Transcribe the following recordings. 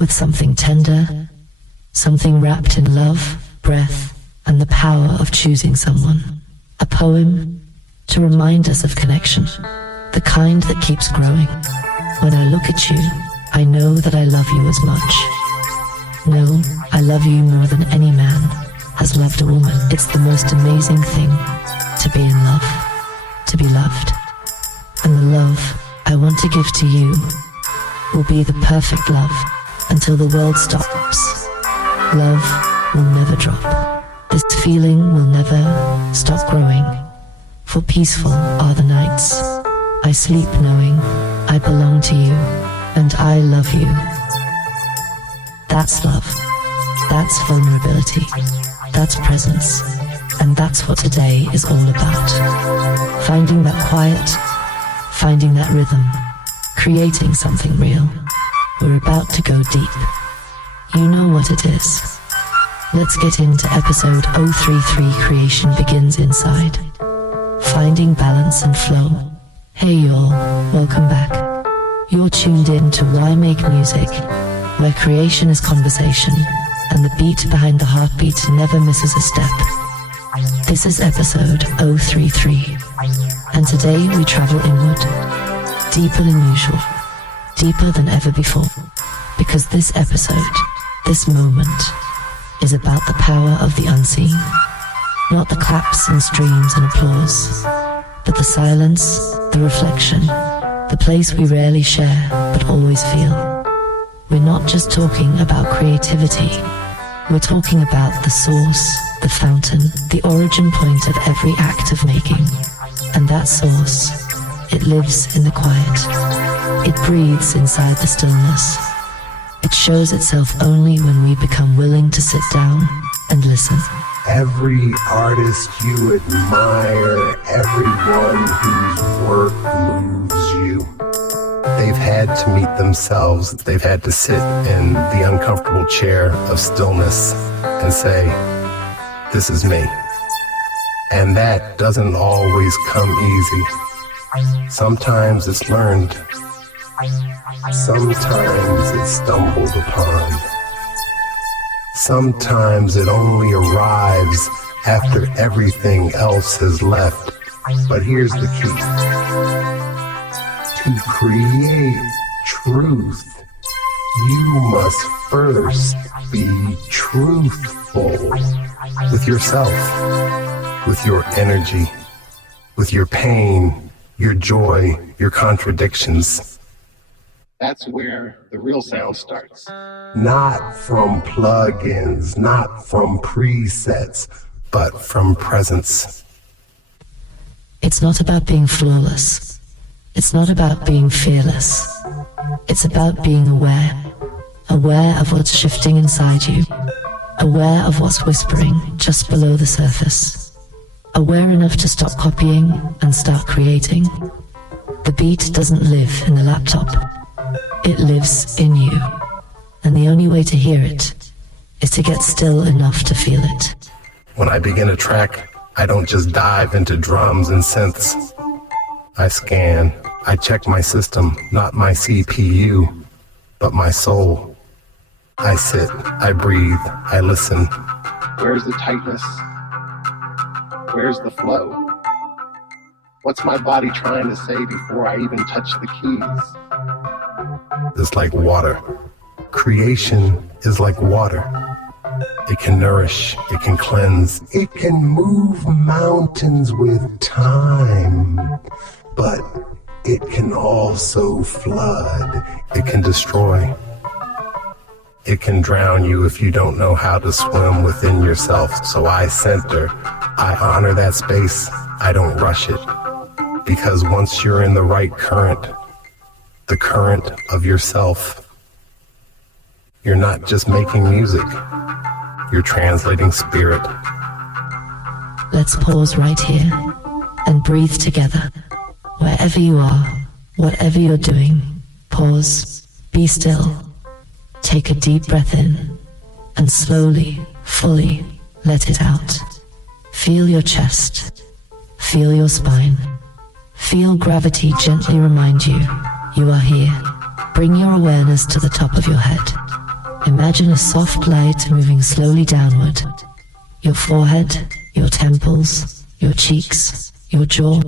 with something tender, something wrapped in love, breath, and the power of choosing someone. A poem to remind us of connection, the kind that keeps growing. When I look at you, I know that I love you as much. No, I love you more than any man has loved a woman. It's the most amazing thing to be in love, to be loved. And the love I want to give to you will be the perfect love until the world stops. Love will never drop. This feeling will never stop growing. For peaceful are the nights I sleep knowing I belong to you and I love you. That's love. That's vulnerability. That's presence. And that's what today is all about. Finding that quiet, finding that rhythm, creating something real. We're about to go deep. You know what it is. Let's get into episode 033. Creation begins inside. Finding balance and flow. Hey y'all, welcome back. You're tuned in to Why Make Music, where creation is conversation, and the beat behind the heartbeat never misses a step. This is episode 033, and today we travel inward, deeper than usual, deeper than ever before, because this episode, this moment, is about the power of the unseen. Not the claps and streams and applause, but the silence, the reflection, the place we rarely share but always feel. We're not just talking about creativity, we're talking about the source, the fountain, the origin point of every act of making. And that source, it lives in the quiet. It breathes inside the stillness. It shows itself only when we become willing to sit down and listen. Every artist you admire, everyone whose work moves you, they've had to meet themselves. They've had to sit in the uncomfortable chair of stillness and say, this is me. And that doesn't always come easy. Sometimes it's learned. Sometimes it's stumbled upon. Sometimes it only arrives after everything else has left. But here's the key. To create truth, you must first be truthful with yourself, with your energy, with your pain, your joy, your contradictions. That's where the real sound starts. Not from plugins, not from presets, but from presence. It's not about being flawless. It's not about being fearless. It's about being aware. Aware of what's shifting inside you. Aware of what's whispering just below the surface. Aware enough to stop copying and start creating. The beat doesn't live in the laptop. It lives in you. And the only way to hear it is to get still enough to feel it. When I begin a track, I don't just dive into drums and synths. I scan, I check my system, not my CPU, but my soul. I sit, I breathe, I listen. Where's the tightness? Where's the flow? What's my body trying to say before I even touch the keys? It's like water. Creation is like water. It can nourish, it can cleanse, it can move mountains with time, but it can also flood. It can destroy. It can drown you if you don't know how to swim within yourself. So I center, I honor that space, I don't rush it. Because once you're in the right current, the current of yourself, you're not just making music, you're translating spirit. Let's pause right here and breathe together. Wherever you are, whatever you're doing, pause, be still. Take a deep breath in and slowly, fully let it out. Feel your chest, feel your spine. Feel gravity gently remind you, you are here. Bring your awareness to the top of your head. Imagine a soft light moving slowly downward. Your forehead, your temples, your cheeks, your jaw.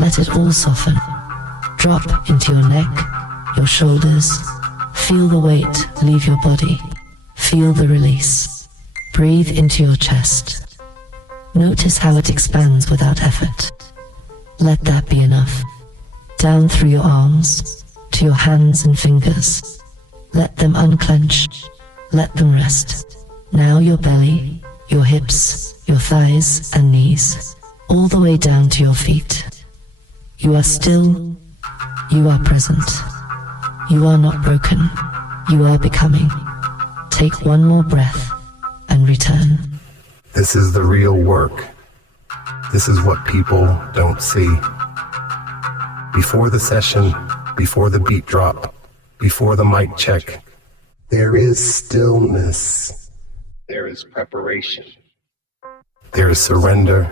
Let it all soften. Drop into your neck, your shoulders. Feel the weight leave your body. Feel the release. Breathe into your chest. Notice how it expands without effort. Let that be enough. Down through your arms, to your hands and fingers. Let them unclench. Let them rest. Now your belly, your hips, your thighs and knees, all the way down to your feet. You are still. You are present. You are not broken. You are becoming. Take one more breath and return. This is the real work. This is what people don't see. Before the session, before the beat drop, before the mic check, there is stillness. There is preparation. There is surrender.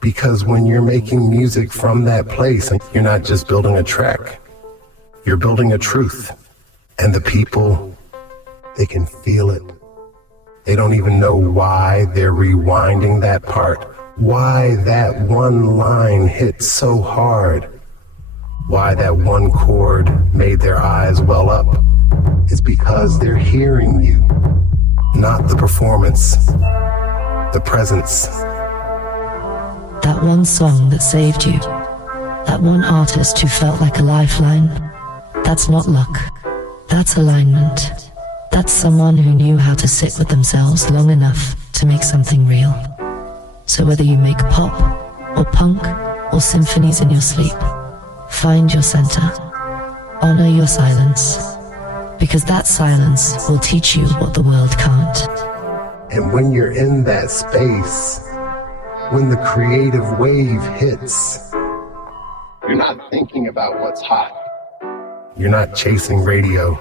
Because when you're making music from that place, you're not just building a track, you're building a truth. And the people, they can feel it. They don't even know why they're rewinding that part, why that one line hit so hard, why that one chord made their eyes well up. It's because they're hearing you, not the performance, the presence. That one song that saved you, that one artist who felt like a lifeline, that's not luck, that's alignment. That's someone who knew how to sit with themselves long enough to make something real. So whether you make pop, or punk, or symphonies in your sleep, find your center, honor your silence, because that silence will teach you what the world can't. And when you're in that space, when the creative wave hits, you're not thinking about what's hot. You're not chasing radio.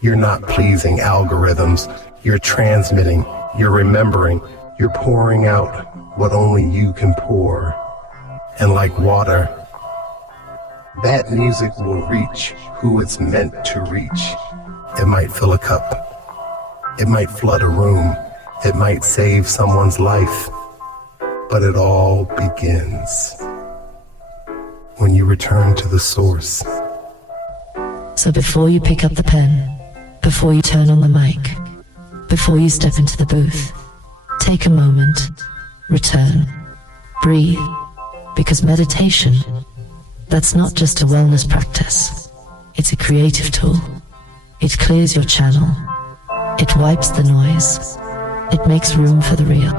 You're not pleasing algorithms. You're transmitting. You're remembering. You're pouring out what only you can pour. And like water, that music will reach who it's meant to reach. It might fill a cup. It might flood a room. It might save someone's life. But it all begins when you return to the source. So before you pick up the pen, before you turn on the mic, before you step into the booth, take a moment, return, breathe, because meditation, that's not just a wellness practice. It's a creative tool. It clears your channel. It wipes the noise. It makes room for the real.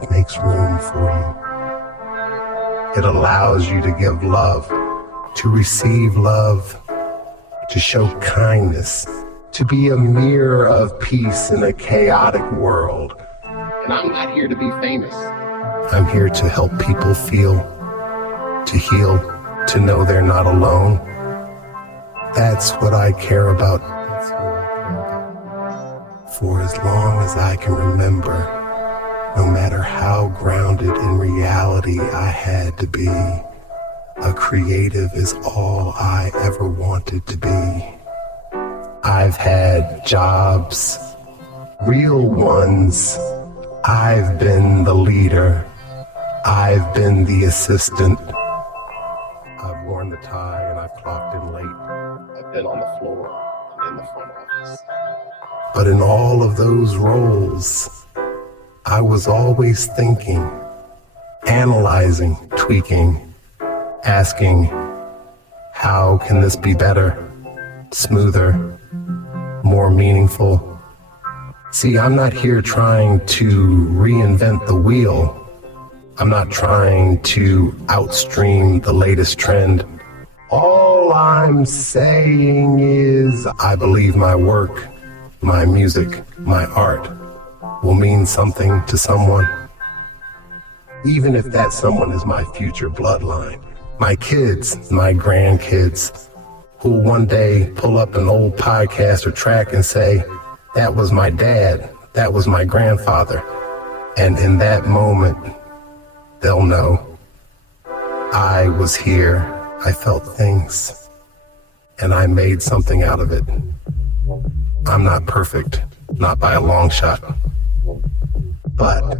It makes room for you. It allows you to give love, to receive love, to show kindness, to be a mirror of peace in a chaotic world. And I'm not here to be famous. I'm here to help people feel, to heal, to know they're not alone. That's what I care about. For as long as I can remember, no matter how grounded in reality I had to be, a creative is all I ever wanted to be. I've had jobs, real ones. I've been the leader. I've been the assistant. I've worn the tie and I've clocked in late. I've been on the floor and in the front office. But in all of those roles, I was always thinking, analyzing, tweaking, asking, how can this be better, smoother, more meaningful? See, I'm not here trying to reinvent the wheel. I'm not trying to outstream the latest trend. All I'm saying is I believe my work, my music, my art will mean something to someone. Even if that someone is my future bloodline, my kids, my grandkids, who will one day pull up an old podcast or track and say, that was my dad, that was my grandfather. And in that moment, they'll know I was here, I felt things, and I made something out of it. I'm not perfect, not by a long shot. But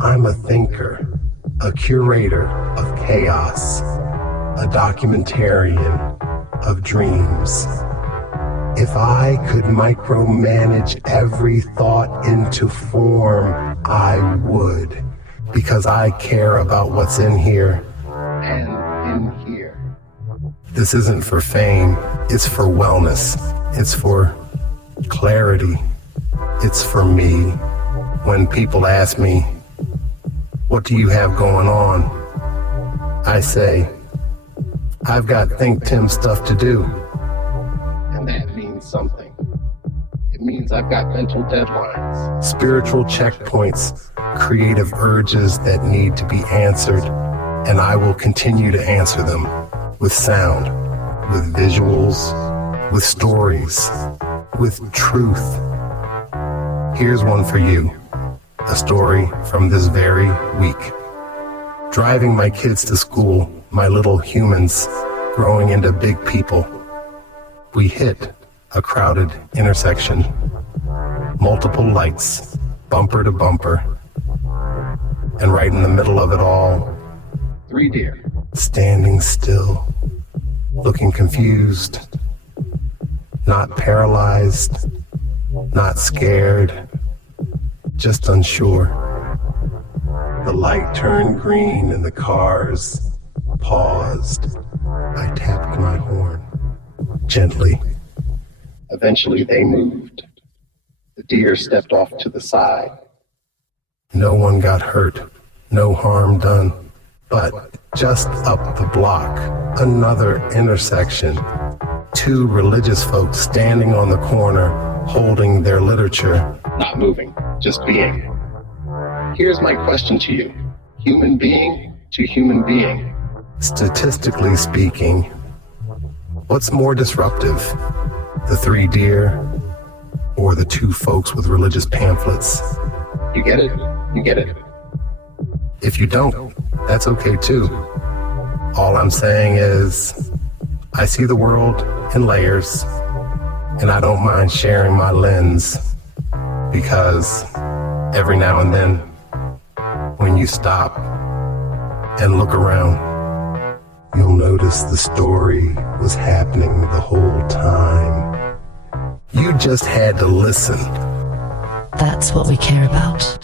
I'm a thinker, a curator of chaos, a documentarian of dreams. If I could micromanage every thought into form, I would, because I care about what's in here and in here. This isn't for fame, it's for wellness, it's for clarity, it's for me. When people ask me, what do you have going on? I say, I've got ThinkTimm stuff to do. And that means something. It means I've got mental deadlines, spiritual checkpoints, creative urges that need to be answered, and I will continue to answer them with sound, with visuals, with stories, with truth. Here's one for you, a story from this very week. Driving my kids to school, my little humans growing into big people, we hit a crowded intersection. Multiple lights, bumper to bumper. And right in the middle of it all, 3 deer standing still, looking confused, not paralyzed, not scared, just unsure. The light turned green and the cars paused. I tapped my horn gently. Eventually they moved. The deer stepped off to the side. No one got hurt, no harm done. But just up the block, another intersection, 2 religious folks standing on the corner, holding their literature, not moving, just being. Here's my question to you, human being to human being. Statistically speaking, what's more disruptive, the 3 deer or the 2 folks with religious pamphlets? You get it? You get it. If you don't, that's okay too. All I'm saying is, I see the world in layers, and I don't mind sharing my lens, because every now and then, when you stop and look around, you'll notice the story was happening the whole time. You just had to listen. That's what we care about.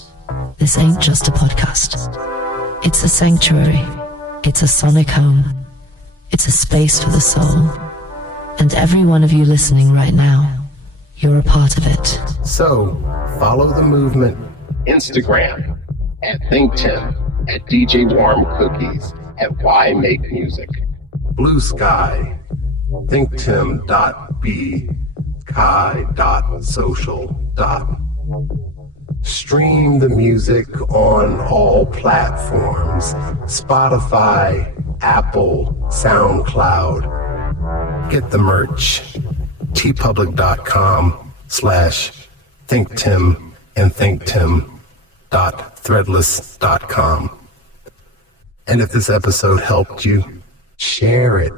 This ain't just a podcast. It's a sanctuary. It's a sonic home. It's a space for the soul. And every one of you listening right now, you're a part of it. So, follow the movement. Instagram, at ThinkTimm, at DJ Warm Cookies, at Why Make Music. Blue Sky, thinktimm.b, kai.social. Stream the music on all platforms, Spotify, Apple, SoundCloud. Get the merch, tpublic.com/thinktimm and thinktimm.threadless.com. And if this episode helped you, share it.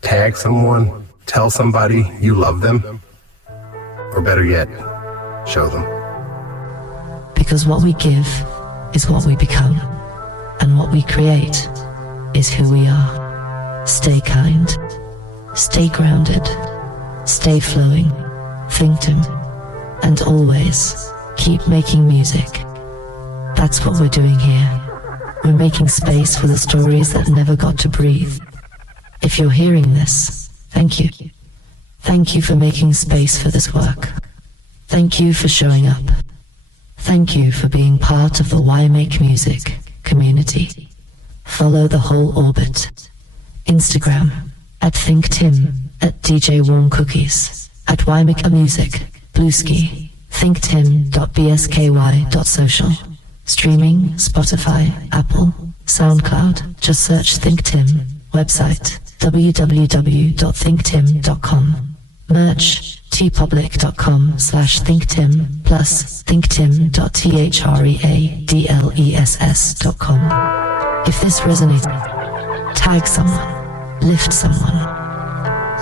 Tag someone, tell somebody you love them, or better yet, show them. Because what we give is what we become, and what we create is who we are. Stay kind, stay grounded, stay flowing, ThinkTimm, and always keep making music. That's what we're doing here. We're making space for the stories that never got to breathe. If you're hearing this, thank you. Thank you for making space for this work. Thank you for showing up. Thank you for being part of the Why Make Music community. Follow the whole orbit. Instagram, at ThinkTimm, at DJ Warm Cookies, at Why Make Music, Bluesky, thinktimm.bsky.social. Streaming, Spotify, Apple, SoundCloud, just search ThinkTimm. Website, www.thinktimm.com. Merch, tpublic.com/thinktimm, plus thinktimm.threadless.com. If this resonated, tag someone, lift someone,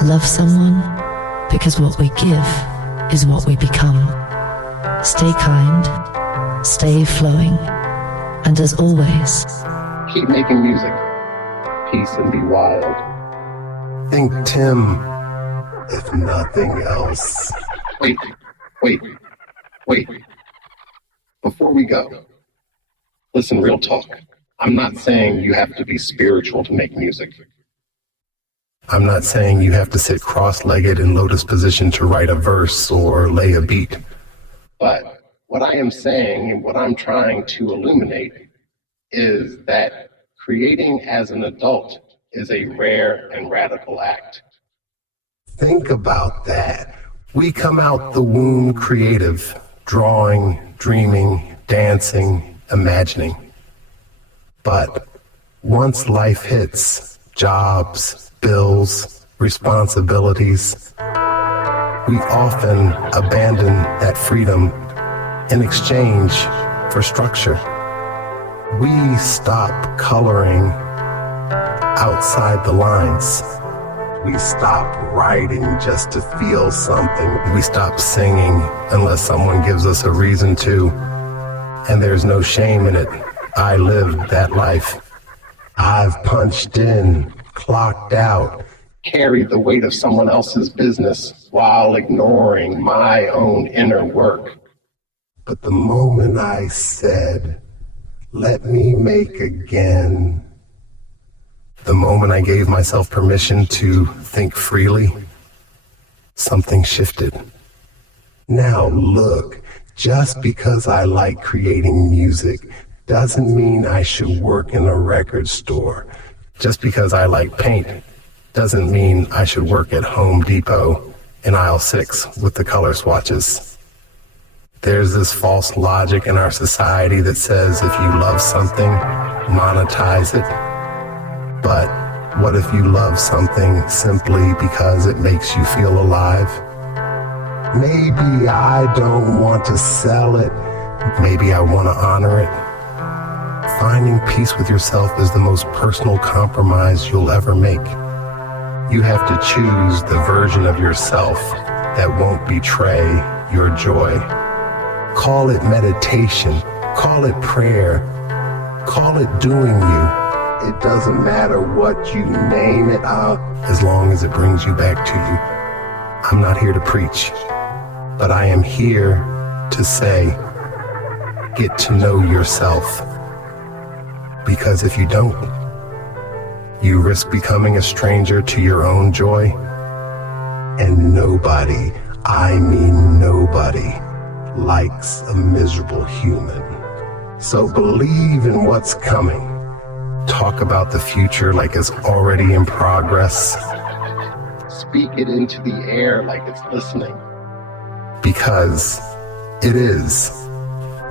love someone, because what we give is what we become. Stay kind, stay flowing, and as always, keep making music. Peace and be wild. ThinkTimm, if nothing else. Wait. Before we go, listen, real talk. I'm not saying you have to be spiritual to make music. I'm not saying you have to sit cross-legged in lotus position to write a verse or lay a beat. But what I am saying and what I'm trying to illuminate is that creating as an adult is a rare and radical act. Think about that. We come out the womb creative, drawing, dreaming, dancing, imagining. But once life hits, jobs, bills, responsibilities, we often abandon that freedom in exchange for structure. We stop coloring outside the lines. We stop writing just to feel something. We stop singing unless someone gives us a reason to. And there's no shame in it. I lived that life. I've punched in, clocked out, carried the weight of someone else's business while ignoring my own inner work. But the moment I said, "Let me make again," the moment I gave myself permission to think freely, something shifted. Now look, just because I like creating music doesn't mean I should work in a record store. Just because I like paint doesn't mean I should work at Home Depot in aisle 6 with the color swatches. There's this false logic in our society that says if you love something, monetize it. But what if you love something simply because it makes you feel alive? Maybe I don't want to sell it. Maybe I want to honor it. Finding peace with yourself is the most personal compromise you'll ever make. You have to choose the version of yourself that won't betray your joy. Call it meditation, call it prayer, call it doing you. It doesn't matter what you name it as long as it brings you back to you. I'm not here to preach, but I am here to say, get to know yourself. Because if you don't, you risk becoming a stranger to your own joy. And nobody, I mean nobody, likes a miserable human. So believe in what's coming. Talk about the future like it's already in progress. Speak it into the air like it's listening. Because it is.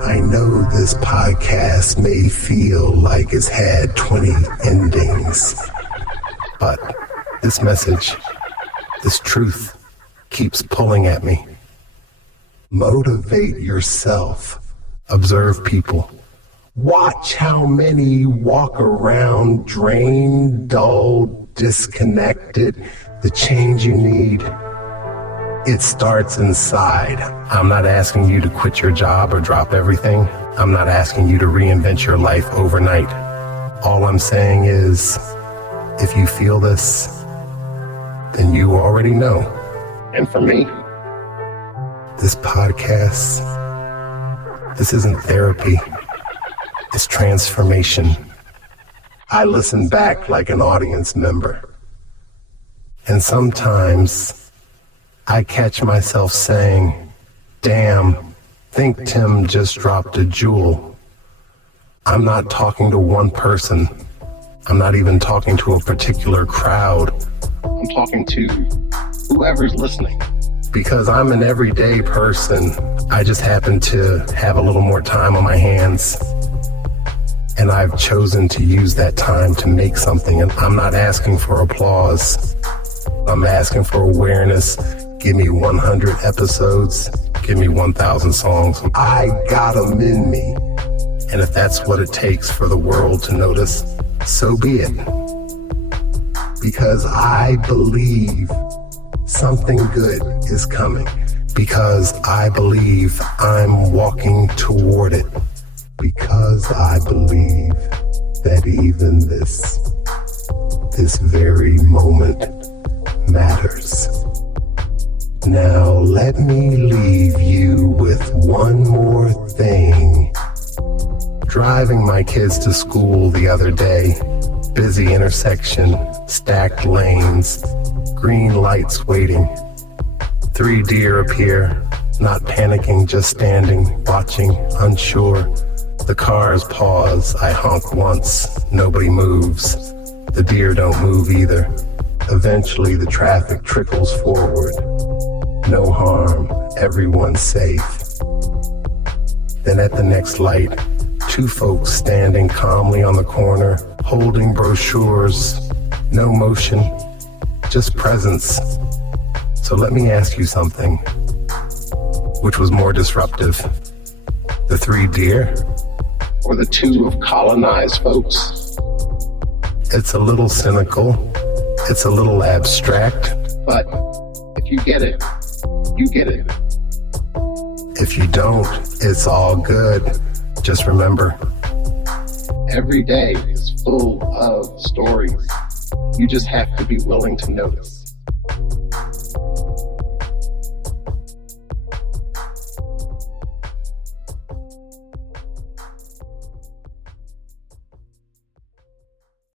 I know this podcast may feel like it's had 20 endings, but this message, this truth, keeps pulling at me. Motivate yourself. Observe people. Watch how many walk around drained, dull, disconnected. The change you need, it starts inside. I'm not asking you to quit your job or drop everything. I'm not asking you to reinvent your life overnight. All I'm saying is, if you feel this, then you already know. And for me, this podcast, this isn't therapy. It's transformation. I listen back like an audience member. And sometimes I catch myself saying, damn, ThinkTimm just dropped a jewel. I'm not talking to one person. I'm not even talking to a particular crowd. I'm talking to whoever's listening. Because I'm an everyday person, I just happen to have a little more time on my hands. And I've chosen to use that time to make something. And I'm not asking for applause. I'm asking for awareness. Give me 100 episodes. Give me 1,000 songs. I got them in me. And if that's what it takes for the world to notice, so be it. Because I believe something good is coming. because I believe I'm walking toward it, because I believe that even this very moment matters. Now let me leave you with one more thing. Driving my kids to school the other day, busy intersection, stacked lanes, green lights waiting. 3 deer appear, not panicking, just standing, watching, unsure. The cars pause, I honk once, nobody moves. The deer don't move either. Eventually the traffic trickles forward. No harm, everyone's safe. Then at the next light, 2 folks standing calmly on the corner, holding brochures, no motion, just presence. So let me ask you something. Which was more disruptive? The 3 deer? Or the 2 of colonized folks? It's a little cynical, it's a little abstract, but if you get it, you get it. If you don't, it's all good. Just remember, every day is full of stories. You just have to be willing to notice.